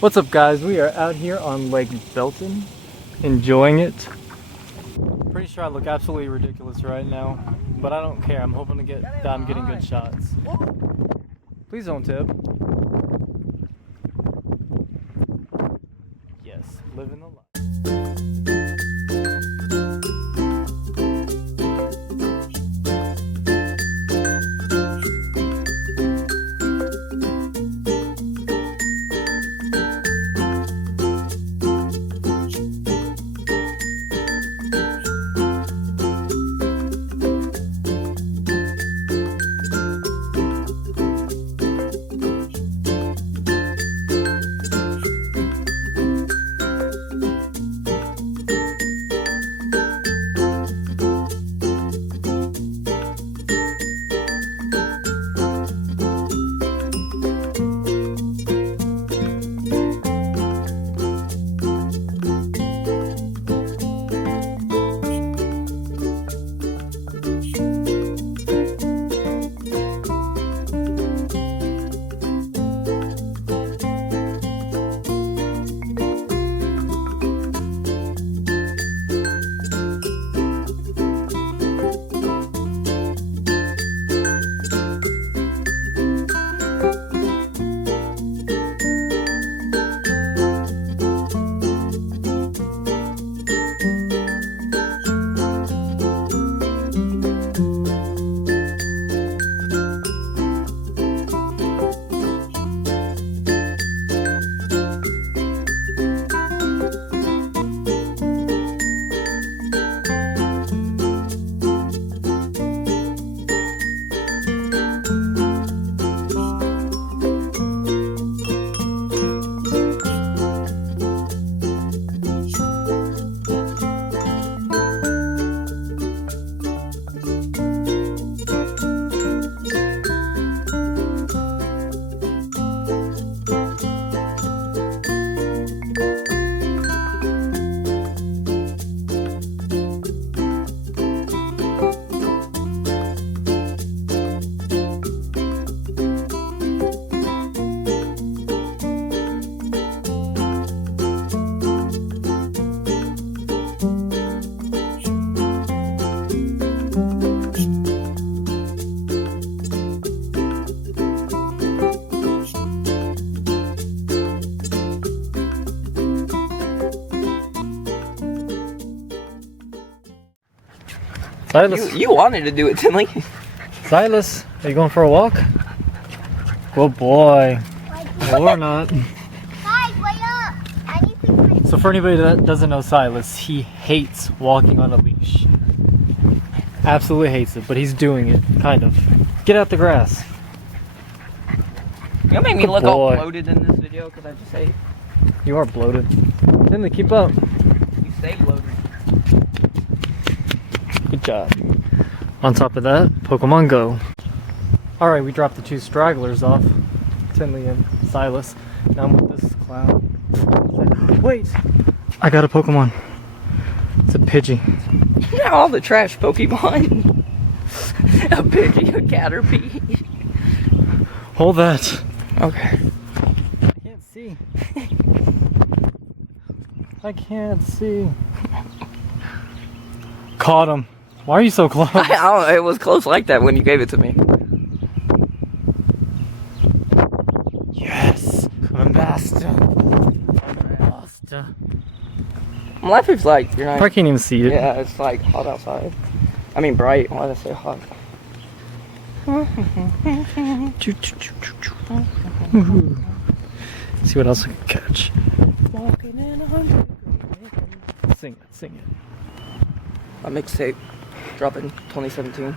What's up, guys? We are out here on Lake Belton, enjoying it. Pretty sure I look absolutely ridiculous right now, but I don't care. I'm hoping that I'm getting good shots. Please don't tip. Yes, living the life. Silas. You wanted to do it, Tinley. Silas, are you going for a walk? Good boy. Or not. Guys, wait up! I need to. So for anybody that doesn't know Silas, he hates walking on a leash. Absolutely hates it, but he's doing it, kind of. Get out the grass. You'll make me look all bloated in this video because I just ate. You are bloated. Tinley, keep up. You stay bloated. Good job. On top of that, Pokemon Go. Alright, we dropped the two stragglers off. Tinley and Silas. Now I'm with this clown. Wait! I got a Pokemon. It's a Pidgey. Now all the trash Pokemon. A Pidgey, a Caterpie. Hold that. Okay. I can't see. I can't see. Caught him. Why are you so close? I don't know, it was close like that when you gave it to me. Yes! Master. Master. My life is like, you're not. I can't even see it. Yeah, it's like hot outside. I mean bright, why did I say hot? See what else I can catch. Walking in Sing it, sing it. A mixtape dropping 2017.